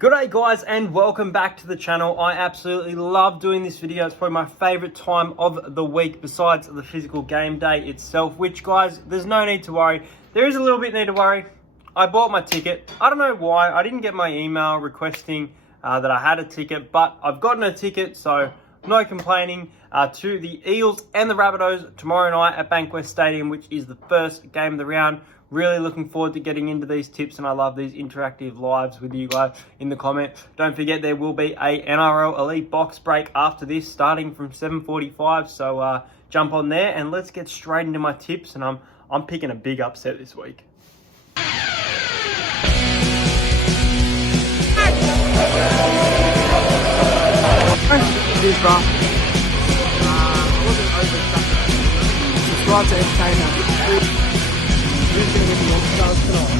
G'day guys and welcome back to the channel. I absolutely love doing this video. It's probably my favourite time of the week besides the physical game day itself, which guys, there's no need to worry. There is a little bit need to worry. I bought my ticket. I don't know why. I didn't get my email requesting that I had a ticket, but I've gotten a ticket, so no complaining. To the Eels and the Rabbitohs tomorrow night at Bankwest Stadium, which is the first game of the round. Really looking forward to getting into these tips, and I love these interactive lives with you guys in the comment. Don't forget there will be a NRL Elite box break after this, starting from 7:45. So jump on there and let's get straight into my tips. And I'm picking a big upset this week. Subscribe to Entertainer. Who's going to win the All-Stars tonight?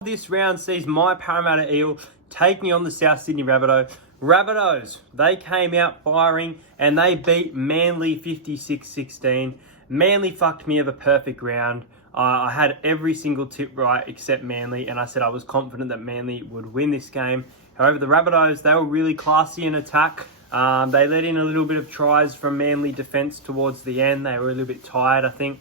This round sees my Parramatta Eel taking on the South Sydney Rabbitohs. Rabbitohs, they came out firing and they beat Manly 56-16. Manly fucked me of a perfect round. I had every single tip right except Manly, and I said I was confident that Manly would win this game. However, the Rabbitohs, they were really classy in attack. They let in a little bit of tries from Manly defence towards the end. They were a little bit tired, I think.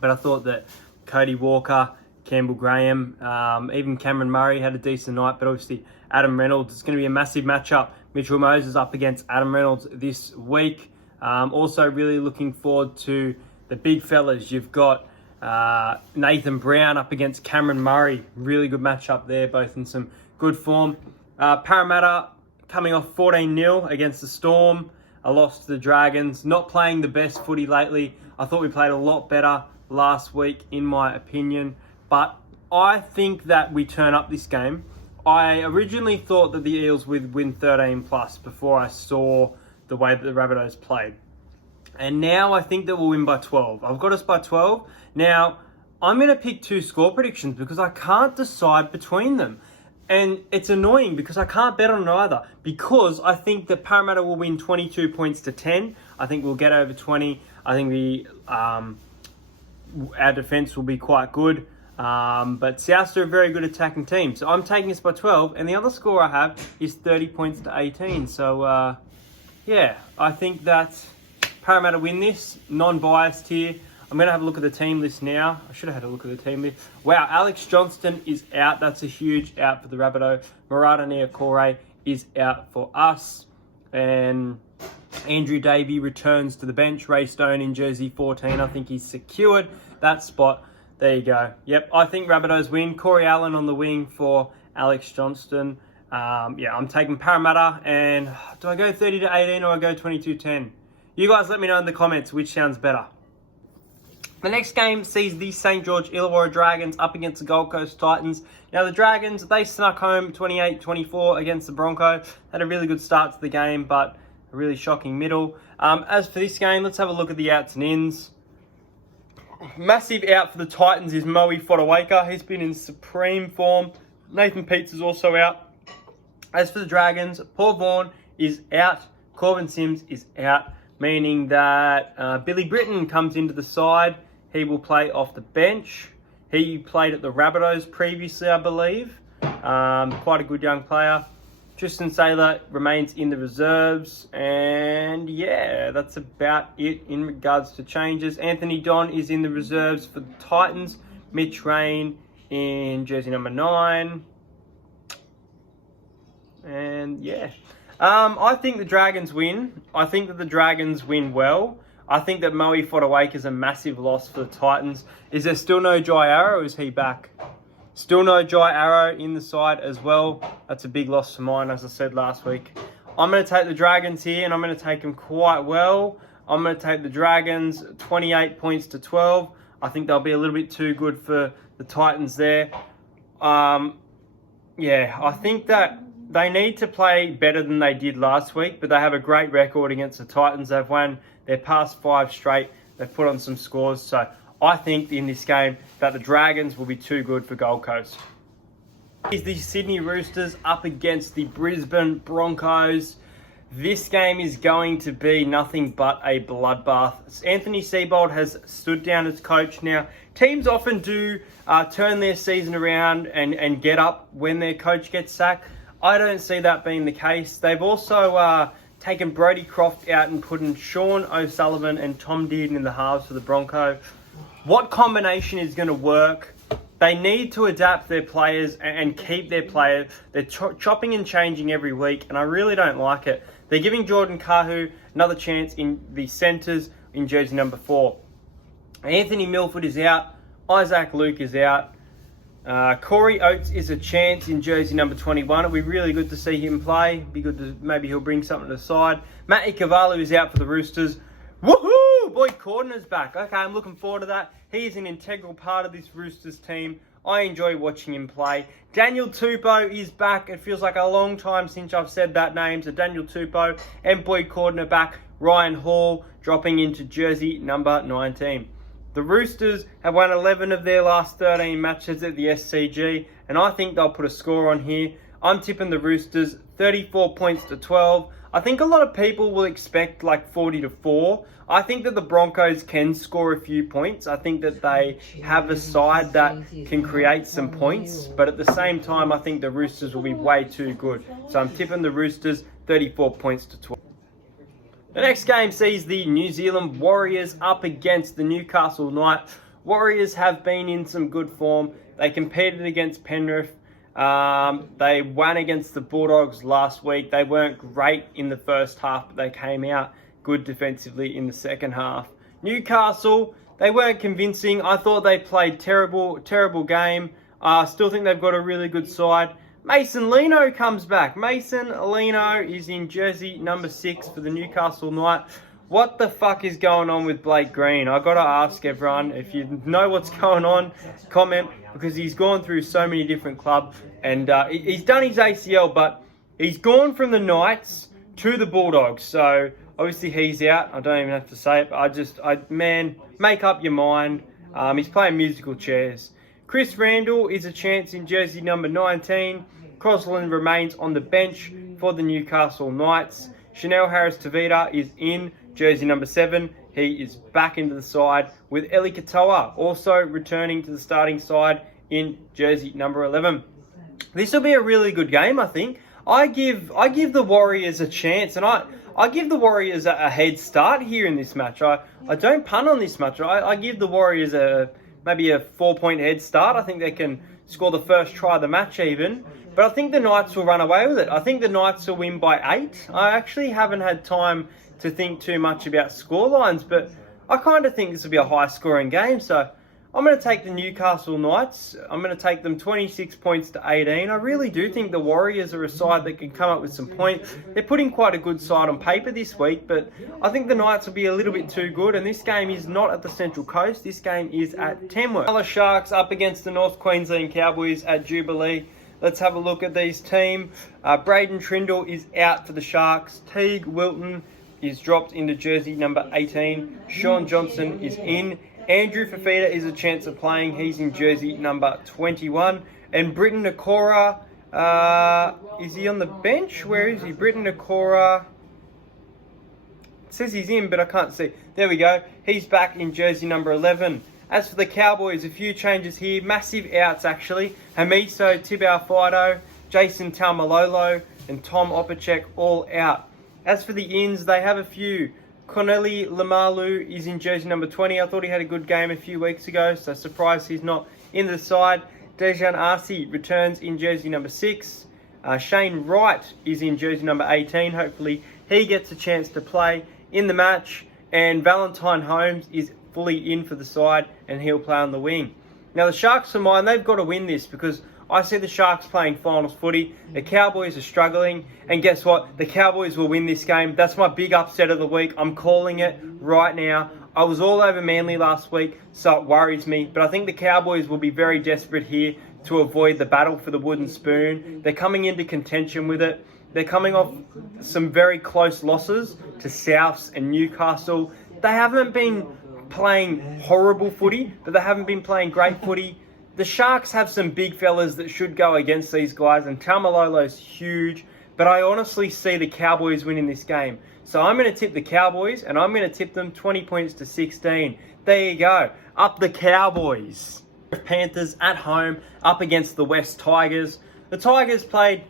But I thought that Cody Walker, Campbell Graham, even Cameron Murray had a decent night. But obviously, Adam Reynolds, it's going to be a massive matchup. Mitchell Moses up against Adam Reynolds this week. Also really looking forward to the big fellas. You've got Nathan Brown up against Cameron Murray. Really good matchup there, both in some good form. Parramatta coming off 14-0 against the Storm, a loss to the Dragons. Not playing the best footy lately. I thought we played a lot better last week, in my opinion. But I think that we turn up this game. I originally thought that the Eels would win 13 plus before I saw the way that the Rabbitohs played. And now I think that we'll win by 12. I've got us by 12. Now, I'm going to pick two score predictions because I can't decide between them. And it's annoying because I can't bet on either, because I think that Parramatta will win 22 points to 10. I think we'll get over 20. I think our defence will be quite good. But Souths are a very good attacking team. So I'm taking us by 12. And the other score I have is 30 points to 18. So, yeah, I think that Parramatta win this. Non-biased here. I'm going to have a look at the team list now. I should have had a look at the team list. Wow, Alex Johnston is out. That's a huge out for the Rabbitohs. Murata Niokore is out for us. And Andrew Davey returns to the bench. Ray Stone in jersey 14. I think he's secured that spot. There you go. Yep, I think Rabbitohs win. Corey Allen on the wing for Alex Johnston. Yeah, I'm taking Parramatta. And do I go 30 to 18 or I go 22-10? You guys let me know in the comments which sounds better. The next game sees the St. George Illawarra Dragons up against the Gold Coast Titans. Now, the Dragons, they snuck home 28-24 against the Broncos. Had a really good start to the game, but a really shocking middle. As for this game, let's have a look at the outs and ins. Massive out for the Titans is Moe Fotuaika. He's been in supreme form. Nathan Peets is also out. As for the Dragons, Paul Vaughan is out. Corbin Sims is out, meaning that Billy Britton comes into the side. He will play off the bench. He played at the Rabbitohs previously, I believe. Quite a good young player. Tristan Saylor remains in the reserves. And yeah, that's about it in regards to changes. Anthony Don is in the reserves for the Titans. Mitch Rain in jersey number 9. And yeah. I think the Dragons win. I think that the Dragons win well. I think that Moe Fotuaika is a massive loss for the Titans. Is there still no Jai Arrow, or is he back? Still no Jai Arrow in the side as well. That's a big loss for mine, as I said last week. I'm going to take the Dragons here, and I'm going to take them quite well. I'm going to take the Dragons 28 points to 12. I think they'll be a little bit too good for the Titans there. Yeah, I think that they need to play better than they did last week, but they have a great record against the Titans. They've won their past 5 straight. They've put on some scores. So I think in this game that the Dragons will be too good for Gold Coast. Is the Sydney Roosters up against the Brisbane Broncos. This game is going to be nothing but a bloodbath. Anthony Seibold has stood down as coach. Now, teams often do turn their season around and get up when their coach gets sacked. I don't see that being the case. They've also taken Brodie Croft out and put in Sean O'Sullivan and Tom Dearden in the halves for the Broncos. What combination is going to work? They need to adapt their players and keep their players. They're chopping and changing every week, and I really don't like it. They're giving Jordan Kahu another chance in the centres in jersey number 4. Anthony Milford is out. Isaac Luke is out. Corey Oates is a chance in jersey number 21. It'll be really good to see him play. Be good to maybe he'll bring something to the side. Matty Cavallo is out for the Roosters. Woohoo! Boyd Cordner's back. Okay, I'm looking forward to that. He is an integral part of this Roosters team. I enjoy watching him play. Daniel Tupou is back. It feels like a long time since I've said that name. So Daniel Tupou and Boyd Cordner back. Ryan Hall dropping into jersey number 19. The Roosters have won 11 of their last 13 matches at the SCG, and I think they'll put a score on here. I'm tipping the Roosters 34 points to 12. I think a lot of people will expect like 40-4. I think that the Broncos can score a few points. I think that they have a side that can create some points, but at the same time, I think the Roosters will be way too good. So I'm tipping the Roosters 34 points to 12. The next game sees the New Zealand Warriors up against the Newcastle Knights. Warriors have been in some good form. They competed against Penrith. They won against the Bulldogs last week. They weren't great in the first half, but they came out good defensively in the second half. Newcastle, they weren't convincing. I thought they played terrible game. I still think they've got a really good side. Mason Lino comes back. Mason Lino is in jersey number 6 for the Newcastle Knights. What the fuck is going on with Blake Green? I got to ask everyone, if you know what's going on, comment, because he's gone through so many different clubs, and he's done his ACL, but he's gone from the Knights to the Bulldogs. So obviously he's out. I don't even have to say it, but man, make up your mind. He's playing musical chairs. Chris Randall is a chance in jersey number 19. Crosland remains on the bench for the Newcastle Knights. Chanel Harris-Tavita is in jersey number 7. He is back into the side, with Eli Katoa also returning to the starting side in jersey number 11. This will be a really good game, I think. I give the Warriors a chance, and I give the Warriors a head start here in this match. I don't punt on this match. I give the Warriors maybe a 4-point head start. I think they can score the first try of the match even. But I think the Knights will run away with it. I think the Knights will win by 8. I actually haven't had time to think too much about scorelines, but I kind of think this will be a high-scoring game. So I'm going to take the Newcastle Knights. I'm going to take them 26 points to 18. I really do think the Warriors are a side that can come up with some points. They're putting quite a good side on paper this week, but I think the Knights will be a little bit too good. And this game is not at the Central Coast. This game is at Tamworth. The Sharks up against the North Queensland Cowboys at Jubilee. Let's have a look at these teams. Braden Trindle is out for the Sharks. Teague Wilton is dropped into jersey number 18. Sean Johnson is in. Andrew Fafita is a chance of playing. He's in jersey number 21. And Britton Nakora, is he on the bench? Where is he? Britton Nakora. It says he's in, but I can't see. There we go. He's back in jersey number 11. As for the Cowboys, a few changes here. Massive outs, actually. Hamiso Tibau-Fido, Jason Taumalolo, and Tom Opacek all out. As for the ins, they have a few. Corneli Lamalu is in jersey number 20. I thought he had a good game a few weeks ago, so surprised he's not in the side. Dejan Arce returns in jersey number 6. Shane Wright is in jersey number 18. Hopefully he gets a chance to play in the match. And Valentine Holmes is fully in for the side, and he'll play on the wing. Now the Sharks are mine. They've got to win this, because I see the Sharks playing finals footy. The Cowboys are struggling, and guess what? The Cowboys will win this game. That's my big upset of the week. I'm calling it right now. I was all over Manly last week, so it worries me. But I think the Cowboys will be very desperate here to avoid the battle for the wooden spoon. They're coming into contention with it. They're coming off some very close losses to Souths and Newcastle. They haven't been playing horrible footy, but they haven't been playing great footy. The Sharks have some big fellas that should go against these guys, and Taumalolo's huge. but I honestly see the Cowboys winning this game. So I'm going to tip the Cowboys, and I'm going to tip them 20 points to 16. There you go. Up the Cowboys. Panthers at home, up against the West Tigers. The Tigers played,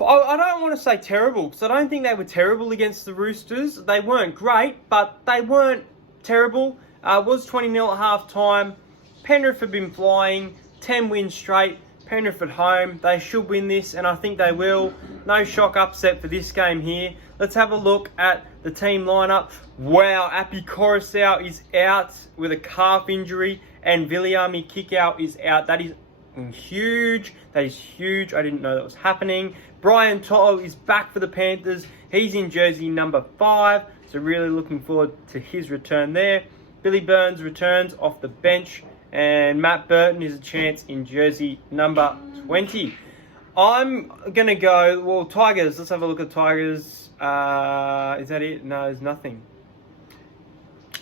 I don't want to say terrible, because I don't think they were terrible against the Roosters. They weren't great, but they weren't terrible. It was 20-0 at half-time. Penrith have been flying, 10 wins straight. Penrith at home, they should win this, and I think they will. No shock upset for this game here. Let's have a look at the team lineup. Wow, Api Coruscant is out with a calf injury, and Viliami Kikau is out. That is huge. That is huge. I didn't know that was happening. Brian To'o is back for the Panthers. He's in jersey number 5, so really looking forward to his return there. Billy Burns returns off the bench, and Matt Burton is a chance in jersey number 20. I'm going to go, well, Tigers. Let's have a look at Tigers. Is that it? No, there's nothing.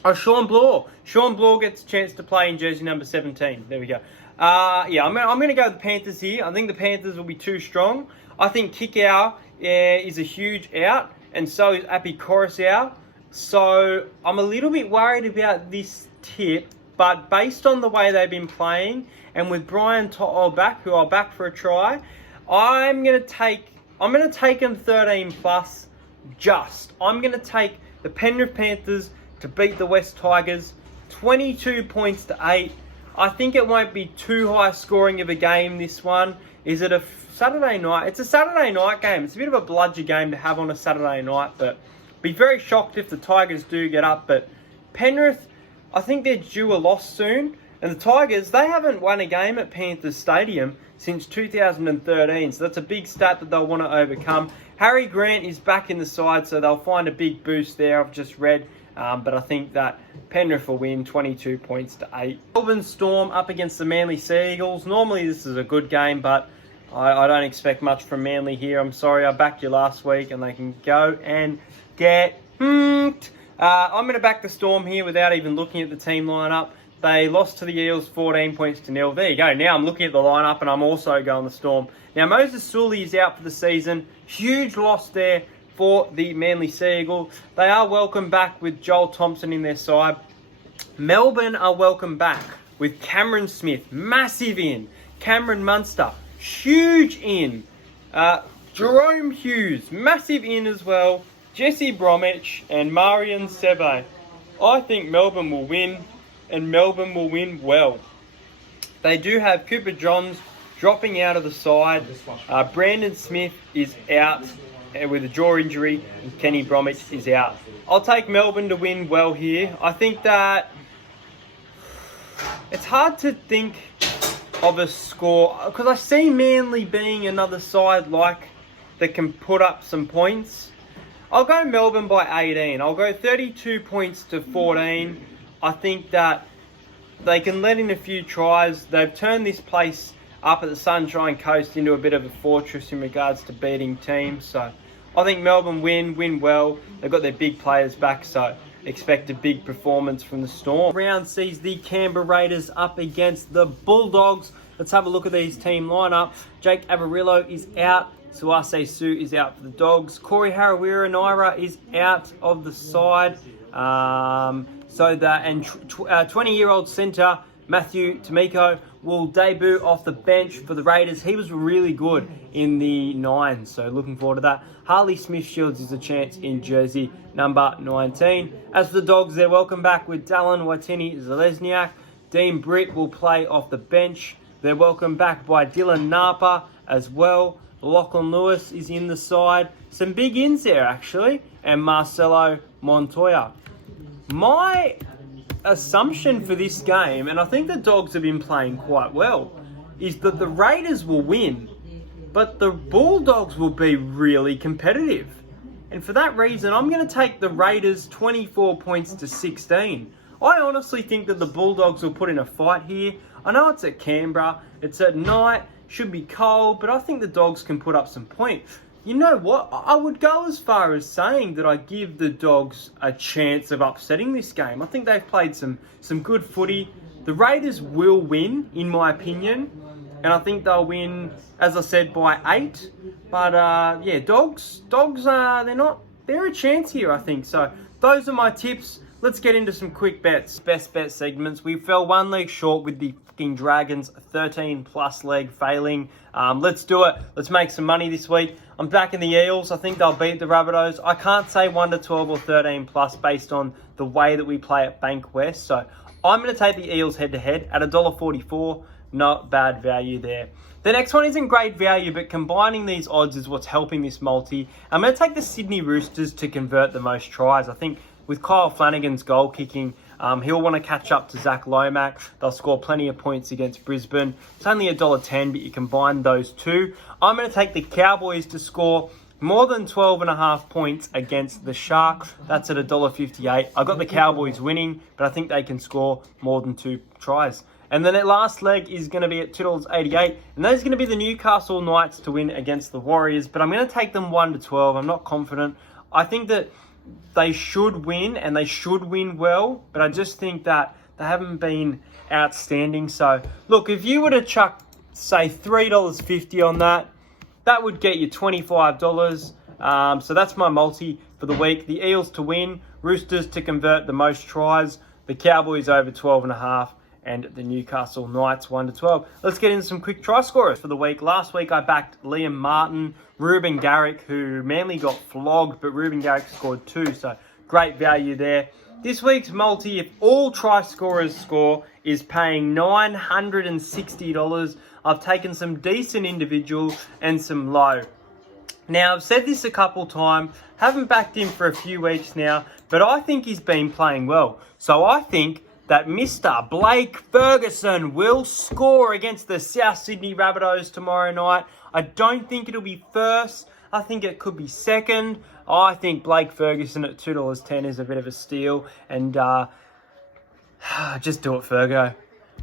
Oh, Sean Bloor. Sean Bloor gets a chance to play in jersey number 17. There we go. Yeah, I'm going to go with the Panthers here. I think the Panthers will be too strong. I think Kikau is a huge out, and so is Api Coruscant. So I'm a little bit worried about this tip. But based on the way they've been playing, and with Brian To'o back, who I'll back for a try, I'm gonna take them 13 plus. I'm gonna take the Penrith Panthers to beat the West Tigers, 22 points to 8. I think it won't be too high scoring of a game. This one, is it a Saturday night? It's a Saturday night game. It's a bit of a bludger game to have on a Saturday night, but be very shocked if the Tigers do get up. But Penrith, I think they're due a loss soon. And the Tigers, they haven't won a game at Panthers Stadium since 2013. So that's a big stat that they'll want to overcome. Harry Grant is back in the side, so they'll find a big boost there, I've just read. But I think that Penrith will win 22 points to 8. Melbourne Storm up against the Manly Sea Eagles. Normally this is a good game, but I don't expect much from Manly here. I'm sorry, I backed you last week, and they can go and get I'm going to back the Storm here without even looking at the team lineup. They lost to the Eels 14 points to 0. There you go. Now I'm looking at the lineup, and I'm also going the Storm. Now Moses Sully is out for the season. Huge loss there for the Manly Sea Eagle. They are welcome back with Joel Thompson in their side. Melbourne are welcome back with Cameron Smith, massive in. Cameron Munster, huge in. Jerome Hughes, massive in as well. Jesse Bromwich and Marion Sebe. I think Melbourne will win, and Melbourne will win well. They do have Cooper Johns dropping out of the side. Brandon Smith is out with a jaw injury, and Kenny Bromwich is out. I'll take Melbourne to win well here. I think that it's hard to think of a score, because I see Manly being another side that can put up some points. I'll go Melbourne by 18. I'll go 32 points to 14. I think that they can let in a few tries. They've turned this place up at the Sunshine Coast into a bit of a fortress in regards to beating teams. So I think Melbourne win well. They've got their big players back, so expect a big performance from the Storm. Round sees the Canberra Raiders up against the Bulldogs. Let's have a look at these team lineup. Jake Averillo is out. Suase Su is out for the Dogs. Corey Harawira Naira is out of the side. 20-year-old centre Matthew Tomiko will debut off the bench for the Raiders. He was really good in the 9, so looking forward to that. Harley Smith-Shields is a chance in jersey number 19. As for the Dogs, they're welcome back with Dallin Watini-Zalesniak. Dean Britt will play off the bench. They're welcome back by Dylan Napa as well. Lachlan Lewis is in the side. Some big ins there, actually. And Marcelo Montoya. My assumption for this game, and I think the Dogs have been playing quite well, is that the Raiders will win, but the Bulldogs will be really competitive. And for that reason, I'm going to take the Raiders 24 points to 16. I honestly think that the Bulldogs will put in a fight here. I know it's at Canberra. It's at night. Should be cold, but I think the Dogs can put up some points. You know what? I would go as far as saying that I give the Dogs a chance of upsetting this game. I think they've played some good footy. The Raiders will win, in my opinion, and I think they'll win, as I said, by 8. But yeah, dogs, they're a chance here, I think. So those are my tips. Let's get into some quick bets. Best bet segments. We fell 1 leg short with the fucking Dragons, 13 plus leg failing. Let's do it. Let's make some money this week. I'm back in the Eels. I think they'll beat the Rabbitohs. I can't say 1 to 12 or 13 plus based on the way that we play at Bank West. So I'm going to take the Eels head to head at $1.44. Not bad value there. The next one isn't great value, but combining these odds is what's helping this multi. I'm going to take the Sydney Roosters to convert the most tries. I think with Kyle Flanagan's goal kicking, he'll want to catch up to Zach Lomax. They'll score plenty of points against Brisbane. It's only $1.10, but you combine those two. I'm going to take the Cowboys to score more than 12.5 points against the Sharks. That's at $1.58. I got the Cowboys winning, but I think they can score more than 2 tries. And then that last leg is going to be at $2.88. And that is going to be the Newcastle Knights to win against the Warriors. But I'm going to take them 1 to 12. I'm not confident. I think that they should win, and they should win well. But I just think that they haven't been outstanding. So, look, if you were to chuck, say, $3.50 on that, that would get you $25. So that's my multi for the week. The Eels to win, Roosters to convert the most tries, the Cowboys over 12.5, and the Newcastle Knights 1 to 12. Let's get into some quick try scorers for the week. Last week I backed Liam Martin, Ruben Garrick, who Manly got flogged, but Ruben Garrick scored 2, so great value there. This week's multi, if all try scorers score, is paying $960. I've taken some decent individual and some low. Now, I've said this a couple times, haven't backed him for a few weeks now, but I think he's been playing well. So I think that Mr. Blake Ferguson will score against the South Sydney Rabbitohs tomorrow night. I don't think it'll be first. I think it could be second. I think Blake Ferguson at $2.10 is a bit of a steal. And just do it, Fergo.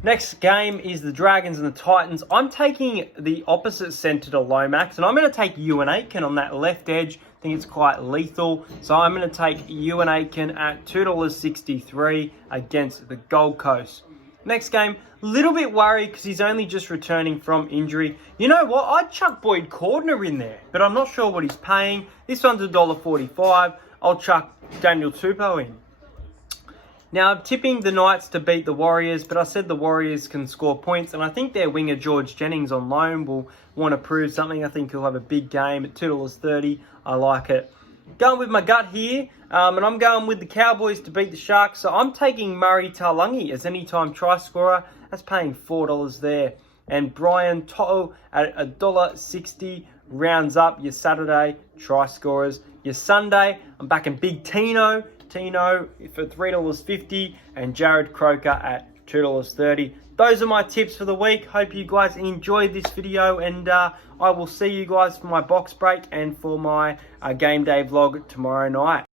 Next game is the Dragons and the Titans. I'm taking the opposite centre to Lomax, and I'm going to take Ewan Aitken on that left edge. I think it's quite lethal. So I'm going to take Ewan Aitken at $2.63 against the Gold Coast. Next game, a little bit worried because he's only just returning from injury. You know what? I'd chuck Boyd Cordner in there, but I'm not sure what he's paying. This one's $1.45. I'll chuck Daniel Tupou in. Now, I'm tipping the Knights to beat the Warriors, but I said the Warriors can score points, and I think their winger George Jennings on loan will want to prove something. I think he'll have a big game at $2.30. I like it. Going with my gut here, and I'm going with the Cowboys to beat the Sharks, so I'm taking Murray Taulagi as anytime try scorer. That's paying $4 there. And Brian To'o at $1.60 rounds up your Saturday try scorers. Your Sunday, I'm backing Big Tino for $3.50 and Jared Croker at $2.30. Those are my tips for the week. Hope you guys enjoyed this video, and I will see you guys for my box break and for my game day vlog tomorrow night.